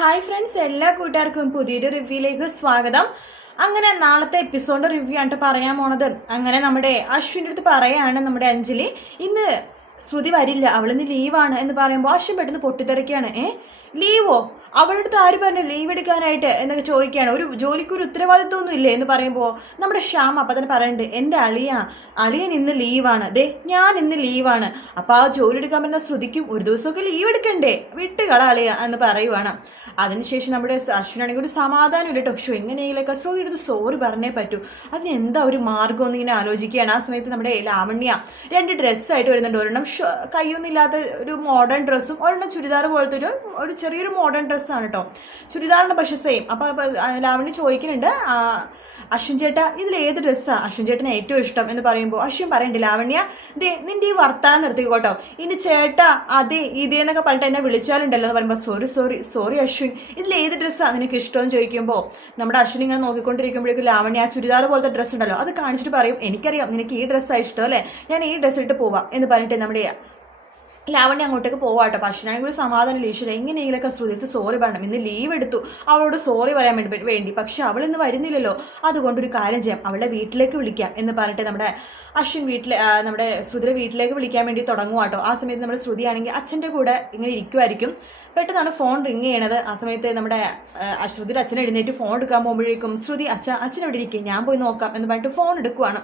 Hi friends, എല്ലാ കൂട്ടുകാർക്കും പുതിയൊരു റിവ്യൂയിലേക്ക് സ്വാഗതം. അങ്ങനെ നാളത്തെ എപ്പിസോഡ് റിവ്യൂ ആയിട്ട് പറയാൻ പോണത്. അങ്ങനെ നമ്മുടെ അശ്വിൻ്റെ അടുത്ത് പറയാണ് നമ്മുടെ അഞ്ജലി, ഇന്ന് ശ്രുതി വരില്ല, അവളിന്ന് ലീവാണ് എന്ന് പറയുമ്പോൾ അശ്വിൻ പെട്ടെന്ന് പൊട്ടിത്തെറിക്കുകയാണ്. ലീവോ? അവളുടെ അടുത്ത് ആര് പറഞ്ഞു ലീവ് എടുക്കാനായിട്ട് എന്നൊക്കെ ചോദിക്കുകയാണ്. ഒരു ജോലിക്ക് ഒരു ഉത്തരവാദിത്വമൊന്നും ഇല്ലേ എന്ന് പറയുമ്പോൾ നമ്മുടെ ശ്യാം അപ്പം തന്നെ പറയുന്നുണ്ട്, എൻ്റെ അളിയൻ ഇന്ന് ലീവാണ്, ഞാൻ ഇന്ന് ലീവാണ്. അപ്പോൾ ആ ജോലി എടുക്കാൻ പറ്റുന്ന ശ്രുതിക്കും ഒരു ദിവസമൊക്കെ ലീവ് എടുക്കണ്ടേ, വിട്ടുകള അളിയ എന്ന് പറയുവാണ്. അതിനുശേഷം നമ്മുടെ അശ്വിനാണെങ്കിൽ ഒരു സമാധാനം ഇല്ല കേട്ടോ. പക്ഷേ എങ്ങനെയെങ്കിലൊക്കെ ശ്രുതി എടുത്ത് സോറി പറഞ്ഞേ പറ്റൂ, അതിന് എന്താ ഒരു മാർഗം എന്നിങ്ങനെ ആലോചിക്കുകയാണ്. ആ സമയത്ത് നമ്മുടെ ലാവണ്യ 2 ഡ്രസ്സായിട്ട് വരുന്നുണ്ട്. ഒരെണ്ണം കയ്യൊന്നും ഇല്ലാത്ത ഒരു മോഡേൺ ഡ്രസ്സും, ഒരെണ്ണം ചുരിദാർ പോലത്തെ ഒരു ചെറിയൊരു മോഡേൺ ഡ്രസ്സാണ് കേട്ടോ. ചുരിദാറിന് പക്ഷെ സെയിം. അപ്പോൾ ലാവണ്യ ചോദിക്കുന്നുണ്ട്, അശ്വിൻ ചേട്ടാ ഇതിൽ ഏത് ഡ്രസ്സാണ് അശ്വിൻ ചേട്ടന് ഏറ്റവും ഇഷ്ടം എന്ന് പറയുമ്പോൾ അശ്വിൻ പറയണ്ടേ, ലാവണ്യ നിന്റെ ഈ വർത്താനം നിർത്തിക്കോട്ടോ, ഇനി ചേട്ടാ അതെ ഇതേന്നൊക്കെ പറഞ്ഞിട്ട് എന്നെ വിളിച്ചാലുണ്ടല്ലോ എന്ന് പറയുമ്പോൾ സോറി അശ്വിൻ, ഇതിൽ ഏത് ഡ്രസ്സാണ് നിനക്ക് ഇഷ്ടമെന്ന് ചോദിക്കുമ്പോൾ നമ്മുടെ അശ്വിൻ ഇങ്ങനെ നോക്കിക്കൊണ്ടിരിക്കുമ്പോഴേക്കും ലാവണ്യ ആ ചുരിദാർ പോലത്തെ ഡ്രസ്സ് ഉണ്ടല്ലോ അത് കാണിച്ചിട്ട് പറയും, എനിക്കറിയാം നിനക്ക് ഈ ഡ്രസ്സാണ് ഇഷ്ടം അല്ലേ, ഞാൻ ഈ ഡ്രസ്സ് ഇട്ട് പോവാം എന്ന് പറഞ്ഞിട്ട് നമ്മുടെ ലാവണ്യ അങ്ങോട്ടേക്ക് പോവാട്ടോ. പക്ഷനാണെങ്കിൽ ഒരു സമാധാനം ഈശ്വര എങ്ങനെയെങ്കിലൊക്കെ ശ്രുതിയെടുത്ത് സോറി പറയണം, ഇന്ന് ലീവ് എടുത്തു അവളോട് സോറി പറയാൻ വേണ്ടി, പക്ഷെ അവൾ ഇന്ന് വരുന്നില്ലല്ലോ, അതുകൊണ്ടൊരു കാര്യം ചെയ്യാം, അവളുടെ വീട്ടിലേക്ക് വിളിക്കാം എന്ന് പറഞ്ഞിട്ട് നമ്മുടെ അശ്വിൻ നമ്മുടെ ശ്രുതിയുടെ വീട്ടിലേക്ക് വിളിക്കാൻ വേണ്ടി തുടങ്ങുവാട്ടോ. ആ സമയത്ത് നമ്മുടെ ശ്രുതിയാണെങ്കിൽ അച്ഛൻ്റെ കൂടെ ഇങ്ങനെ ഇരിക്കുമായിരിക്കും. പെട്ടെന്നാണ് ഫോൺ റിങ് ചെയ്യണത്. ആ സമയത്ത് നമ്മുടെ ശ്രുതിയുടെ അച്ഛനെ എഴുന്നേറ്റ് ഫോൺ എടുക്കാൻ പോകുമ്പോഴേക്കും ശ്രുതി അച്ഛൻ എവിടെ ഇരിക്കും, ഞാൻ പോയി നോക്കാം എന്ന് പറഞ്ഞിട്ട് ഫോൺ എടുക്കുവാണ്.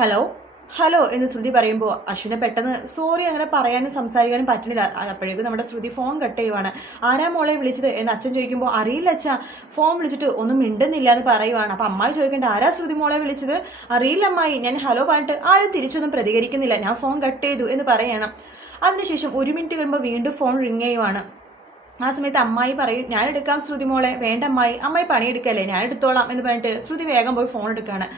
ഹലോ എന്ന് ശ്രുതി പറയുമ്പോൾ അശ്വിനെ പെട്ടെന്ന് സോറി അങ്ങനെ പറയാനും സംസാരിക്കാനും പറ്റുന്നില്ല. അപ്പോഴേക്കും നമ്മുടെ ശ്രുതി ഫോൺ കട്ട് ചെയ്യുവാണ്. ആരാ മോളെ വിളിച്ചത് എന്ന് അച്ഛൻ ചോദിക്കുമ്പോൾ അറിയില്ല അച്ഛാ, ഫോൺ വിളിച്ചിട്ട് ഒന്നും മിണ്ടുന്നില്ല എന്ന് പറയുവാണ്. അപ്പം അമ്മായി ചോദിക്കേണ്ട ആരാ ശ്രുതി മോളെ വിളിച്ചത്, അറിയില്ല അമ്മായി, ഞാൻ ഹലോ പറഞ്ഞിട്ട് ആരും തിരിച്ചൊന്നും പ്രതികരിക്കുന്നില്ല, ഞാൻ ഫോൺ കട്ട് ചെയ്തു എന്ന് പറയണം. അതിനുശേഷം 1 മിനിറ്റ് കഴിയുമ്പോൾ വീണ്ടും ഫോൺ റിങ് ചെയ്യുവാണ്. ആ സമയത്ത് അമ്മായി പറയും, ഞാൻ എടുക്കാം ശ്രുതി മോളെ. വേണ്ട അമ്മായി പണിയെടുക്കല്ലേ, ഞാൻ എടുത്തോളാം എന്ന് പറഞ്ഞിട്ട് ശ്രുതി വേഗം പോയി ഫോൺ എടുക്കുകയാണ്.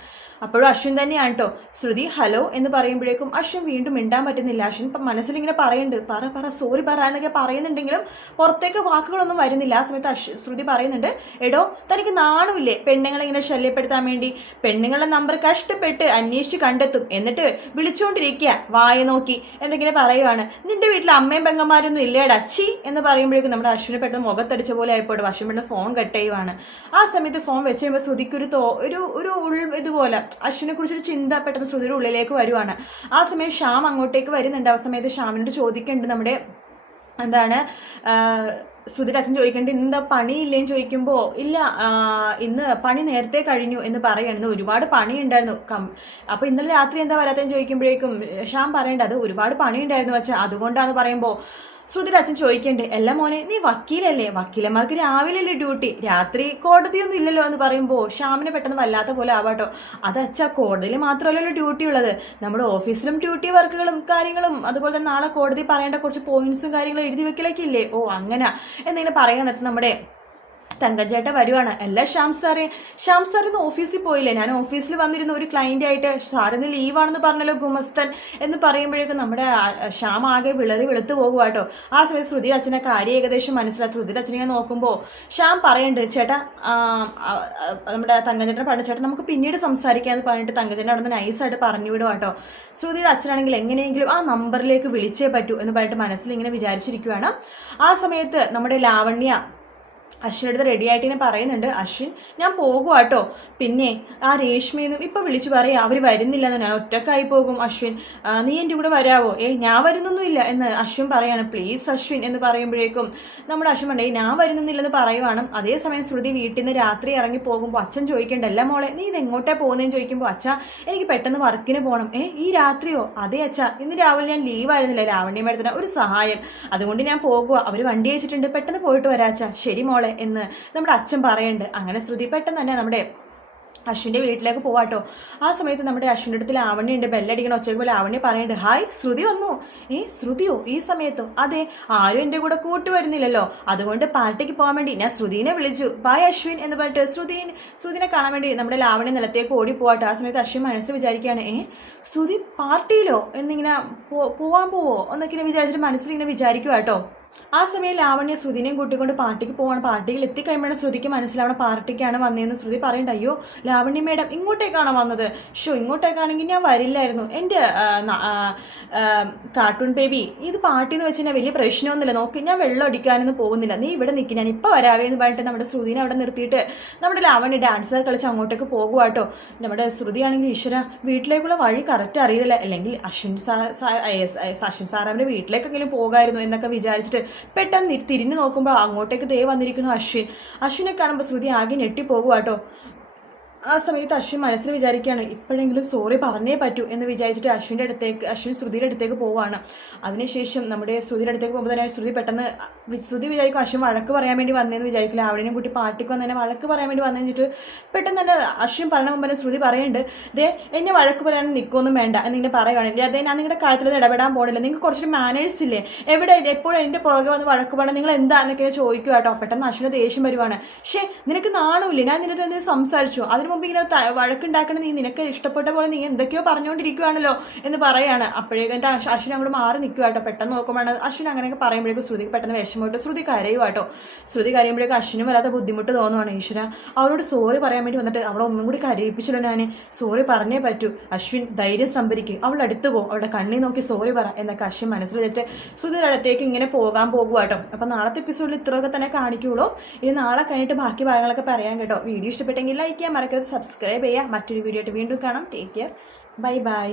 അപ്പോഴും അശ്വിൻ തന്നെയാണ് കേട്ടോ. ശ്രുതി ഹലോ എന്ന് പറയുമ്പോഴേക്കും അശ്വിൻ വീണ്ടും മിണ്ടാൻ പറ്റുന്നില്ല. അശ്വിൻ ഇപ്പം മനസ്സിലിങ്ങനെ പറയുന്നുണ്ട്, സോറി പറ എന്നൊക്കെ പറയുന്നുണ്ടെങ്കിലും പുറത്തേക്ക് വാക്കുകളൊന്നും വരുന്നില്ല. ആ സമയത്ത് ശ്രുതി പറയുന്നുണ്ട്, എടോ തനിക്ക് നാണുമില്ലേ പെണ്ണുങ്ങളെ ഇങ്ങനെ ശല്യപ്പെടുത്താൻ വേണ്ടി, പെണ്ണുങ്ങളുടെ നമ്പർ കഷ്ടപ്പെട്ട് അന്വേഷിച്ച് കണ്ടെത്തും, എന്നിട്ട് വിളിച്ചുകൊണ്ടിരിക്കുക വായ നോക്കി എന്തെങ്കിലും പറയുവാണ്, നിന്റെ വീട്ടിൽ അമ്മയും പെങ്ങന്മാരൊന്നും ഇല്ലേടാ ചി എന്ന് പറയുമ്പോഴേക്കും നമ്മുടെ അശ്വിനെ പെട്ടെന്ന് മുഖത്തടിച്ച പോലെ ആയിപ്പോട്ടെ. അശ്വിൻ പെട്ടെന്ന് ഫോൺ കട്ട് ചെയ്യുവാണ്. ആ സമയത്ത് ഫോൺ വെച്ച് കഴിയുമ്പോൾ ശ്രുതിക്കൊരു ഇതുപോലെ അശ്വിനെ കുറിച്ചൊരു ചിന്ത പെട്ടെന്ന് ശ്രുതിയുടെ ഉള്ളിലേക്ക് വരുവാണ്. ആ സമയം ശ്യാം അങ്ങോട്ടേക്ക് വരുന്നുണ്ട്. ആ സമയത്ത് ശ്യാമിനോട് ചോദിക്കുന്നുണ്ട്, നമ്മുടെ എന്താണ് ശ്രുതിയുടെ അച്ഛൻ ചോദിക്കേണ്ടത് ഇന്നെന്താ പണിയില്ലേന്ന് ചോദിക്കുമ്പോൾ ഇല്ല ഇന്ന് പണി നേരത്തെ കഴിഞ്ഞു എന്ന് പറയണത്, ഒരുപാട് പണി ഉണ്ടായിരുന്നു. അപ്പോൾ ഇന്നലെ രാത്രി എന്താ വരാത്തെന്ന് ചോദിക്കുമ്പോഴേക്കും ശ്യാം പറയേണ്ടത് അത് ഒരുപാട് പണി ഉണ്ടായിരുന്നു വെച്ചാൽ അതുകൊണ്ടാന്ന് പറയുമ്പോൾ ശ്രുതിയുടെ അച്ഛൻ ചോദിക്കണ്ടേ, അല്ല മോനെ നീ വക്കീലല്ലേ, വക്കീലന്മാർക്ക് രാവിലെയല്ലേ ഡ്യൂട്ടി, രാത്രി കോടതിയൊന്നും ഇല്ലല്ലോ എന്ന് പറയുമ്പോൾ ശ്യാമിനെ പെട്ടെന്ന് വല്ലാത്ത പോലെ ആവാട്ടോ. അത് അച്ഛാ കോടതിയിൽ മാത്രമല്ലല്ലോ ഡ്യൂട്ടി ഉള്ളത്, നമ്മുടെ ഓഫീസിലും ഡ്യൂട്ടി വർക്കുകളും കാര്യങ്ങളും, അതുപോലെ തന്നെ നാളെ കോടതി പറയേണ്ട കുറച്ച് പോയിന്റ്സും കാര്യങ്ങളും എഴുതി വെക്കലൊക്കെ ഇല്ലേ, ഓ അങ്ങനെ എന്തെങ്കിലും പറയാൻ നേരത്തെ നമ്മുടെ തങ്കച്ചേട്ട വരുവാണ്. അല്ല ശ്യാം സാർ ഇന്ന് ഓഫീസിൽ പോയില്ലേ, ഞാൻ ഓഫീസിൽ വന്നിരുന്ന ഒരു ക്ലയന്റ് ആയിട്ട്, സാറിന്ന് ലീവാണെന്ന് പറഞ്ഞല്ലോ ഗുമസ്തൻ എന്ന് പറയുമ്പോഴേക്കും നമ്മുടെ ശ്യാം ആകെ വെളുത്തു പോകുവാട്ടോ. ആ സമയത്ത് ശ്രുതി അച്ഛനെ കാര്യം ഏകദേശം മനസ്സിലാക്കി. ശ്രുതിയുടെ അച്ഛനെ നോക്കുമ്പോൾ ശ്യാം പറയുന്നുണ്ട്, ചേട്ടാ നമ്മുടെ തങ്കച്ചേട്ടനെ പറഞ്ഞ ചേട്ടാ നമുക്ക് പിന്നീട് സംസാരിക്കാമെന്ന് പറഞ്ഞിട്ട് തങ്കച്ചേട്ടൻ അവിടെ നിന്ന് നൈസായിട്ട് പറഞ്ഞു വിടുവാട്ടോ. ശ്രുതിയുടെ അച്ഛനാണെങ്കിൽ എങ്ങനെയെങ്കിലും ആ നമ്പറിലേക്ക് വിളിച്ചേ പറ്റൂ എന്ന് പറഞ്ഞിട്ട് മനസ്സിൽ ഇങ്ങനെ വിചാരിച്ചിരിക്കുകയാണ്. ആ സമയത്ത് നമ്മുടെ ലാവണ്യ അശ്വിൻ്റെ അടുത്ത് റെഡി ആയിട്ട് ഇങ്ങനെ പറയുന്നുണ്ട്, അശ്വിൻ ഞാൻ പോകുവാട്ടോ, പിന്നെ ആ രേഷ്മയെന്നും ഇപ്പം വിളിച്ചു പറയാം അവർ വരുന്നില്ലെന്ന്, ഞാൻ ഒറ്റക്കായി പോകും അശ്വിൻ, നീ എൻ്റെ കൂടെ വരാവോ, ഞാൻ വരുന്നൊന്നുമില്ല എന്ന് അശ്വിൻ പറയാണ്. പ്ലീസ് അശ്വിൻ എന്ന് പറയുമ്പോഴേക്കും നമ്മുടെ അശ്വിൻ പണ്ടേ ഞാൻ വരുന്നൊന്നുമില്ലെന്ന് പറയുവാണ്. അതേസമയം ശ്രുതി വീട്ടിൽ നിന്ന് രാത്രി ഇറങ്ങി പോകുമ്പോൾ അച്ഛൻ ചോദിക്കേണ്ടല്ല മോളെ നീ ഇത് എങ്ങോട്ടാ പോകുന്നതെന്ന് ചോദിക്കുമ്പോൾ അച്ഛാ എനിക്ക് പെട്ടെന്ന് വർക്കിന് പോകണം. ഈ രാത്രിയോ, അതേ അച്ഛാ ഇന്ന് രാവിലെ ഞാൻ ലീവായിരുന്നില്ല, ലാവണ്യ മേഡത്തിന് ഒരു സഹായം, അതുകൊണ്ട് ഞാൻ പോകുക, അവർ വണ്ടി അയച്ചിട്ടുണ്ട്, പെട്ടെന്ന് പോയിട്ട് വരാച്ചാ. ശരി മോളെ എന്ന് നമ്മുടെ അച്ഛൻ പറയുന്നുണ്ട്. അങ്ങനെ ശ്രുതി പെട്ടെന്ന് തന്നെ നമ്മുടെ അശ്വിൻ്റെ വീട്ടിലേക്ക് പോവാട്ടോ. ആ സമയത്ത് നമ്മുടെ അശ്വിൻ്റെ അടുത്ത് ലാവണ്യ ഉണ്ട്. ബെല്ലടിക്കണ ഒച്ചയ്ക്ക് പോലെ ലാവണ്യ പറയുന്നുണ്ട്, ഹായ് ശ്രുതി വന്നു. ശ്രുതിയോ ഈ സമയത്തോ? അതെ, ആരും എൻ്റെ കൂടെ കൂട്ടി വരുന്നില്ലല്ലോ, അതുകൊണ്ട് പാർട്ടിക്ക് പോകാൻ വേണ്ടി ഞാൻ ശ്രുതിനെ വിളിച്ചു, ബായ് അശ്വിൻ എന്ന് പറഞ്ഞിട്ട് ശ്രുതിനെ കാണാൻ വേണ്ടി നമ്മുടെ ലാവണ്യ നിലത്തേക്ക് ഓടി പോവാട്ടോ. ആ സമയത്ത് അശ്വിൻ മനസ്സ് വിചാരിക്കുകയാണ്, ശ്രുതി പാർട്ടിയിലോ എന്നിങ്ങനെ പോവാൻ പോവോ എന്നൊക്കെ വിചാരിച്ചിട്ട് മനസ്സിലിങ്ങനെ വിചാരിക്കുക കേട്ടോ. ആ സമയം ലാവണ്യ ശ്രുതിനെയും കൂട്ടിക്കൊണ്ട് പാർട്ടിക്ക് പോവാണ്. പാർട്ടിയിൽ എത്തിക്കഴിയുമ്പോഴാണ് ശ്രുതിക്ക് മനസ്സിലാവണം പാർട്ടിക്കാണ് വന്നതെന്ന്. ശ്രുതി പറയണ്ട, അയ്യോ ലാവണ്യ മേഡം ഇങ്ങോട്ടേക്കാണോ വന്നത്? ഇങ്ങോട്ടേക്കാണെങ്കിൽ ഞാൻ വരില്ലായിരുന്നു. എൻ്റെ കാർട്ടൂൺ ബേബി, ഇത് പാർട്ടി എന്ന് വെച്ച് കഴിഞ്ഞാൽ വലിയ പ്രശ്നമൊന്നുമില്ല, നോക്ക് ഞാൻ വെള്ളം അടിക്കാനൊന്നും പോകുന്നില്ല, നീ ഇവിടെ നിൽക്കി, ഞാൻ ഇപ്പോൾ വരാവേ എന്ന് പറഞ്ഞിട്ട് നമ്മുടെ ശ്രുതിനെ അവിടെ നിർത്തിയിട്ട് നമ്മുടെ ലാവണ്യ ഡാൻസ് കളിച്ച് അങ്ങോട്ടേക്ക് പോകുവാട്ടോ. നമ്മുടെ ശ്രുതിയാണെങ്കിൽ ഈശ്വര വീട്ടിലേക്കുള്ള വഴി കറക്റ്റ് അറിയില്ല, അല്ലെങ്കിൽ അശ്വിൻ സാറാവിൻ്റെ വീട്ടിലേക്കെങ്കിലും പോകായിരുന്നു എന്നൊക്കെ വിചാരിച്ചിട്ട് പെട്ടെന്ന് തിരിഞ്ഞു നോക്കുമ്പോൾ അങ്ങോട്ടേക്ക് ദേ വന്നിരിക്കുന്നു അശ്വിനെ കാണുമ്പോൾ ശ്രുതി ആകെ ഞെട്ടിപ്പോകുവാട്ടോ. ആ സമയത്ത് അശ്വിൻ മനസ്സിൽ വിചാരിക്കുകയാണ് ഇപ്പോഴെങ്കിലും സോറി പറഞ്ഞേ പറ്റൂ എന്ന് വിചാരിച്ചിട്ട് അശ്വിൻ ശ്രുതിയുടെ അടുത്തേക്ക് പോവുകയാണ്. അതിനുശേഷം നമ്മുടെ ശ്രുതിയുടെ അടുത്തേക്ക് പോകുമ്പോൾ തന്നെ ശ്രുതി വിചാരിക്കും അശ്വിൻ വഴക്ക് പറയാൻ വേണ്ടി വന്നതെന്ന് വിചാരിക്കില്ല. അവിടെയും കൂട്ടി പാർട്ടിക്ക് വന്നതിനെ വഴക്ക് പറയാൻ വേണ്ടി വന്നതെന്ന് വെച്ചിട്ട് പെട്ടെന്ന് തന്നെ അശ്വിൻ പറഞ്ഞ മുമ്പ് തന്നെ ശ്രുതി പറയുന്നുണ്ട്, ദേ എന്നെ വഴക്ക് പറയാൻ നിൽക്കൊന്നും വേണ്ട എന്നിങ്ങനെ പറയുകയാണെങ്കിൽ അതേ ഞാൻ നിങ്ങളുടെ കാര്യത്തിൽ ഇടപെടാൻ പോകണില്ല, നിങ്ങൾക്ക് കുറച്ചൊരു മാനേഴ്സ് ഇല്ലേ, എവിടെ എപ്പോഴും എൻ്റെ പുറകെ വന്ന് വഴക്ക് പറയണം, നിങ്ങൾ എന്താണെന്നൊക്കെ ചോദിക്കുക കേട്ടോ. പെട്ടെന്ന് അശ്വിന് ദേഷ്യം വരുവാണ്. നിനക്ക് നാണമില്ലേ, ഞാൻ നിന്റെ തന്നെ സംസാരിച്ചു, അതിന് മുമ്പ് ഇങ്ങനെ വഴക്കുണ്ടാക്കണം, നിനക്ക് ഇഷ്ടപ്പെട്ട പോലെ നീ എന്തൊക്കെയോ പറഞ്ഞുകൊണ്ടിരിക്കുകയാണല്ലോ എന്ന് പറയാണ്. അപ്പോഴേക്കും അശ്വിൻ അങ്ങോട്ട് മാറി നിൽക്കുക കേട്ടോ. പെട്ടെന്ന് നോക്കുമ്പോഴാണ് അശ്വിൻ അങ്ങനെയൊക്കെ പറയുമ്പോഴേക്കും ശ്രുതിക്ക് പെട്ടെന്ന് വിഷമമായിട്ട് ശ്രുതി കരയുവാട്ടോ. ശ്രുതി കരയുമ്പോഴേക്കും അശ്വിനും വല്ലാത്ത ബുദ്ധിമുട്ട് തോന്നുവാണ്. ഈശ്വര അവളോട് സോറി പറയാൻ വേണ്ടി വന്നിട്ട് അവളെ ഒന്നും കൂടി കരയിപ്പിച്ചല്ലോ, ഞാൻ സോറി പറഞ്ഞേ പറ്റൂ. അശ്വിൻ ധൈര്യം സംഭരിക്കും, അവൾ അടുത്ത് പോകും, അവളുടെ കണ്ണി നോക്കി സോറി പറ എന്നൊക്കെ അശ്വിൻ മനസ്സിൽ വെച്ചിട്ട് ശ്രുതിയുടെ അടുത്തേക്ക് ഇങ്ങനെ പോകുവാട്ടോ. അപ്പം നാളത്തെ എപ്പിസോഡിൽ ഇത്രയൊക്കെ തന്നെ കാണിക്കുള്ളൂ. ഇനി നാളെ കഴിഞ്ഞിട്ട് ബാക്കി ഭാഗങ്ങളൊക്കെ പറയാൻ കേട്ടോ. വീഡിയോ ഇഷ്ടപ്പെട്ടെങ്കിൽ ലൈക്ക് ചെയ്യാൻ മറക്കരുത്, സബ്സ്ക്രൈബ് ചെയ്യുക. മറ്റൊരു വീഡിയോ ആയിട്ട് വീണ്ടും കാണാം. Take care, bye bye.